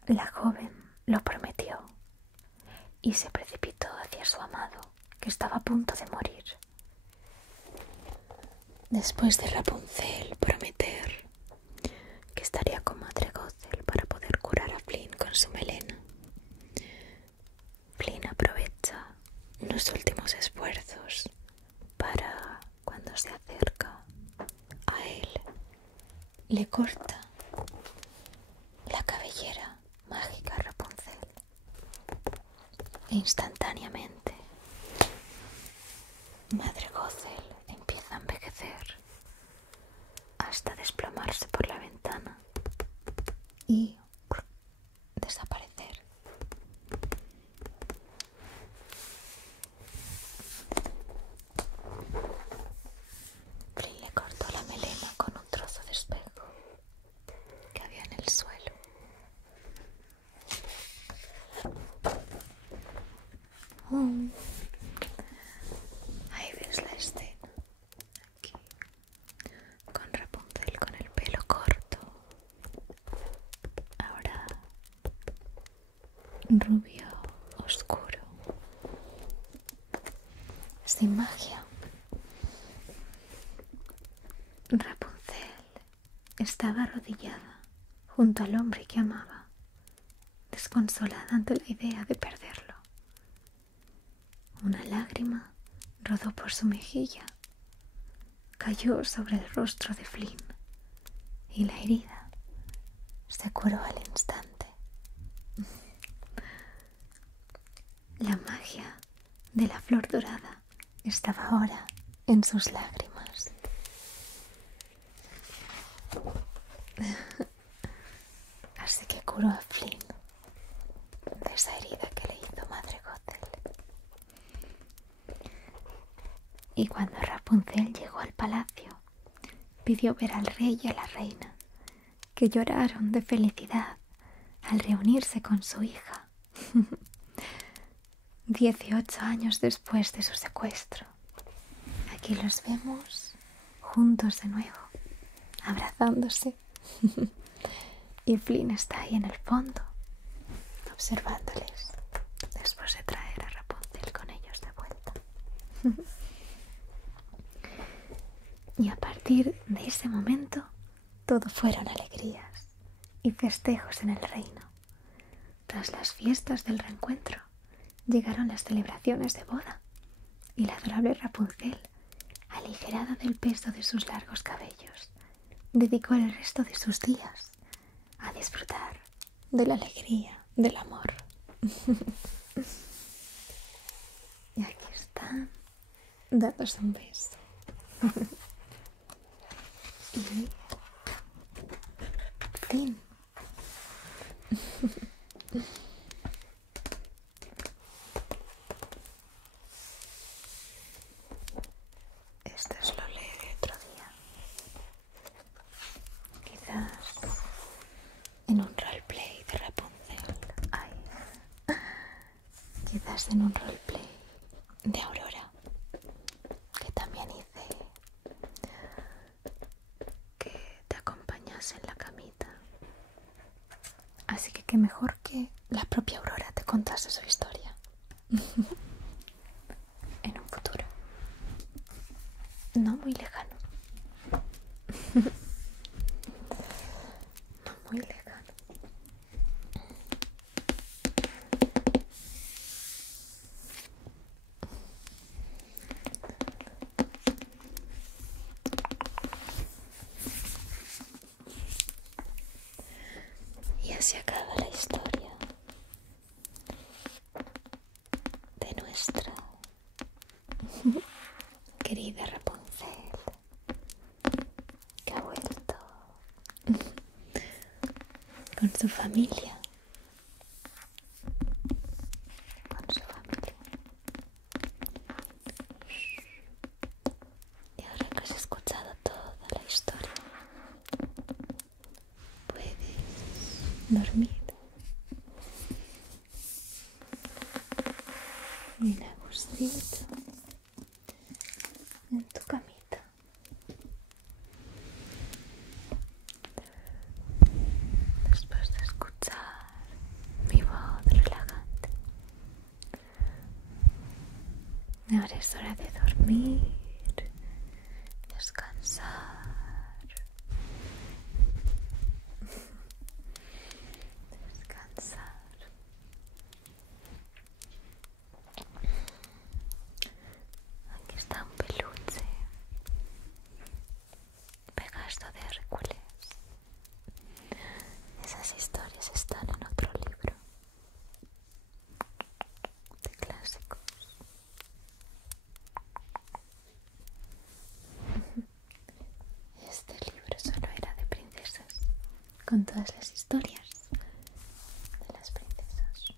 La joven lo prometió y se precipitó hacia su amado, que estaba a punto de morir. Después de Rapunzel prometer que estaría con Madre Gothel para poder curar a Flynn con su melena, Flynn aprovecha unos últimos esfuerzos para, cuando se acerca a él, le corta la cabellera mágica a Rapunzel e instantáneamente Madre Gothel empieza a envejecer hasta desplomarse por la ventana y desaparecer. Flynn le cortó la melena con un trozo de espejo que había en el suelo. Ahí ves la escena, aquí, con Rapunzel con el pelo corto, ahora rubio oscuro, sin magia. Rapunzel estaba arrodillada junto al hombre que amaba, desconsolada ante la idea de perderlo. Una lágrima rodó por su mejilla, cayó sobre el rostro de Flynn y la herida se curó al instante. La magia de la flor dorada estaba ahora en sus lágrimas. Así que curó a Flynn de esa herida que le hizo Madre Gothel. Y cuando Rapunzel llegó al palacio, pidió ver al rey y a la reina, que lloraron de felicidad al reunirse con su hija. 18 años después de su secuestro. Aquí los vemos juntos de nuevo, abrazándose. Y Flynn está ahí en el fondo, observándoles, después de traer a Rapunzel con ellos de vuelta. Y a partir de ese momento, todo fueron alegrías y festejos en el reino. Tras las fiestas del reencuentro, llegaron las celebraciones de boda, y la adorable Rapunzel, aligerada del peso de sus largos cabellos, dedicó el resto de sus días a disfrutar de la alegría del amor. Y aquí están, dándose un beso. Y fin. Esto es lo leeré otro día. Quizás en un roleplay de Rapunzel. Ay. Quizás en un roleplay de Aurora, que también hice, que te acompañas en la camita. Así que qué mejor que la propia Aurora te contase su historia. En un futuro no muy lejano. No muy lejano. Y así acaba la historia de nuestra querida Rapunzel, que ha vuelto con su familia. Con su familia. Y ahora que has escuchado toda la historia, puedes dormir. acostadito en tu camita. Después de escuchar mi voz relajante, ahora es hora de dormir, descansar, descansar. Aquí está un peluche, Pegaso de Hércules. Esas historias están en otro libro de clásicos. Este libro solo era de princesas, con todas las historias de las princesas.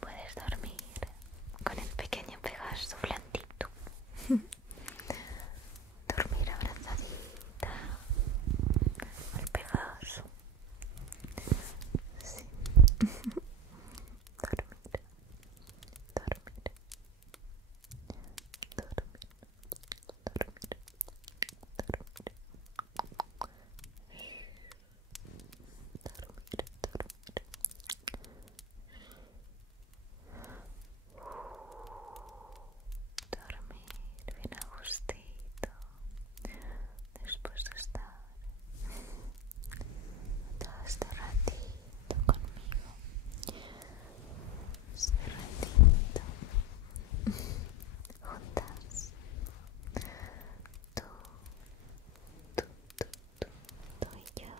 Puedes dormir con el pequeño Pegaso blandito. Dormir abrazadita al Pegaso. Sí. Dormir, dormir, dormir, dormir, dormir. Dormir bien a gustito después de estar todo este ratito conmigo, este ratito juntas, tú, tú, tú, tú y yo.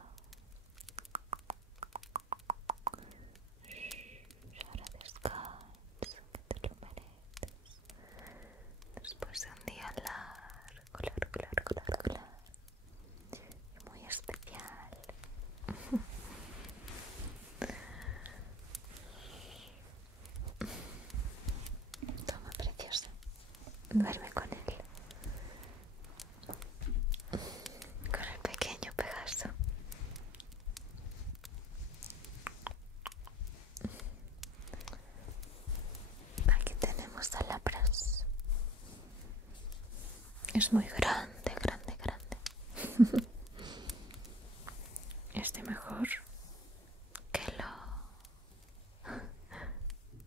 Ahora descansa, que te lo mereces. Después de un día largo y muy especial. Toma, preciosa, duerme con él, con el pequeño Pegaso. Aquí tenemos a Lapras. Es muy grande, grande, grande. Es mejor que lo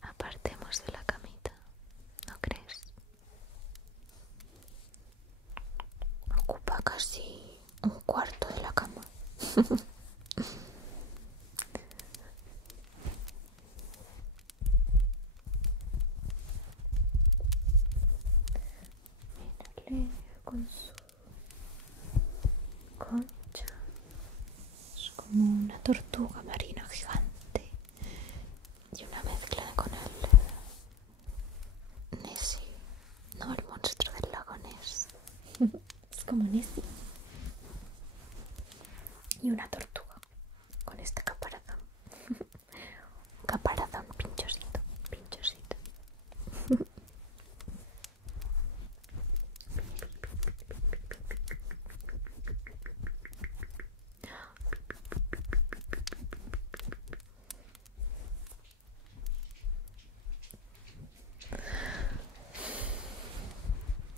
apartemos de la camita, ¿no crees? Ocupa casi un cuarto de la cama. Mírale con su concha. Es como una tortuga marina gigante y una mezcla con el Nessie, no, el monstruo del lago Ness. Es como Nessie y una tortuga con este caparazón. Un caparazón pinchosito, pinchosito.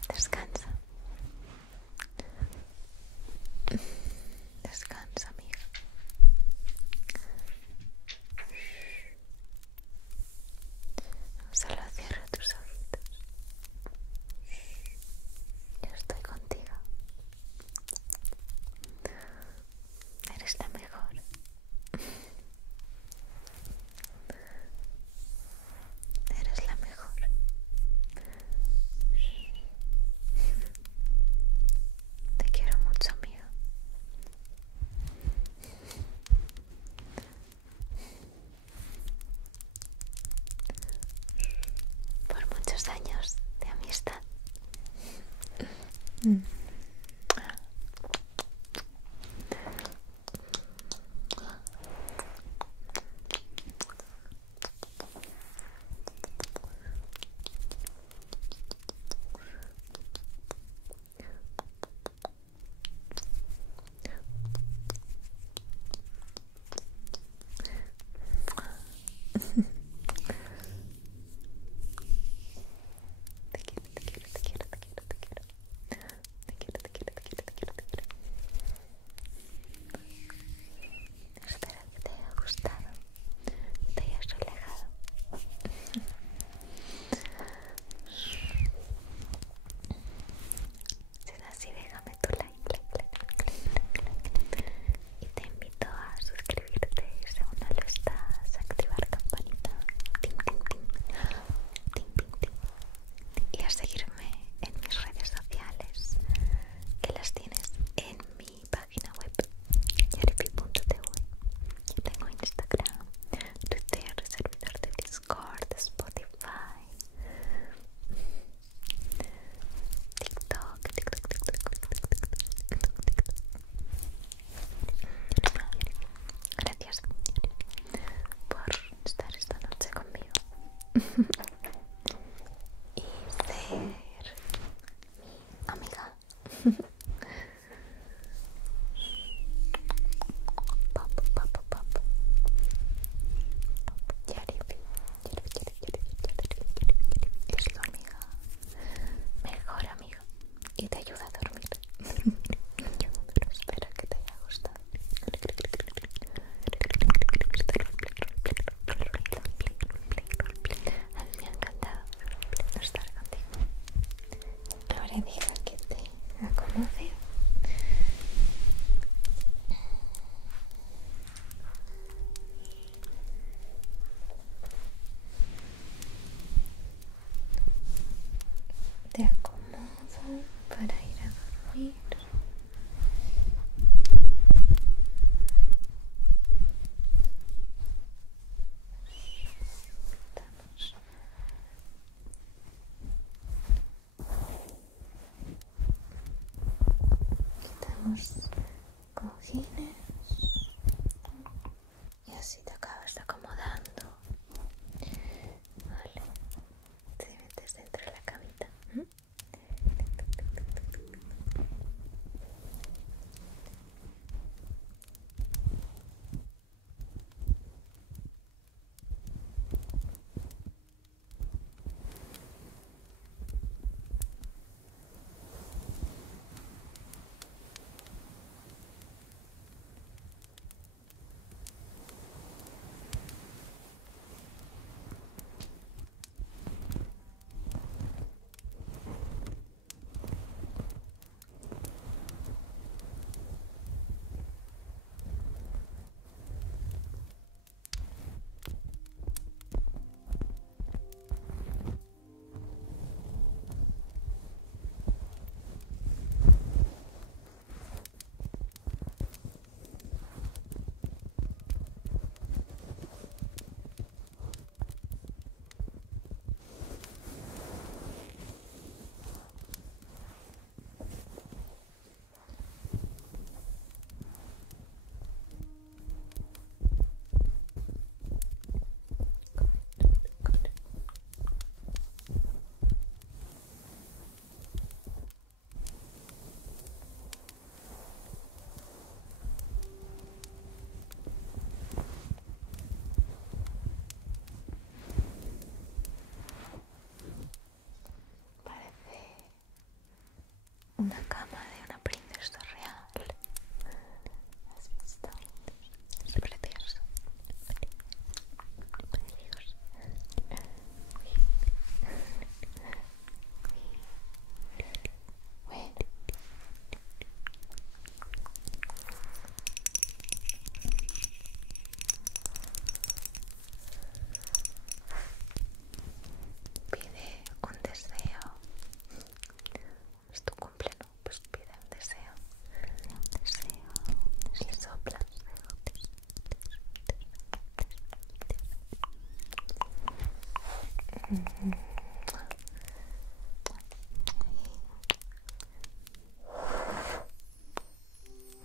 Descansa. Descansa, amiga. Solo cierra tus ojitos. Yo estoy contigo. Eres la mejor. Eres la mejor. Te quiero mucho, amiga. Por muchos años de amistad. unos cojines y así te acabas acomodando. Vale, te metes dentro de la camita. Parece una cama de una princesa real. ¿Has visto? Es precioso. Precioso. Bueno. Pide un deseo. Es tu cumple, ¿no? Pues pide un deseo. Un deseo. Y sopla.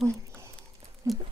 Muy bien.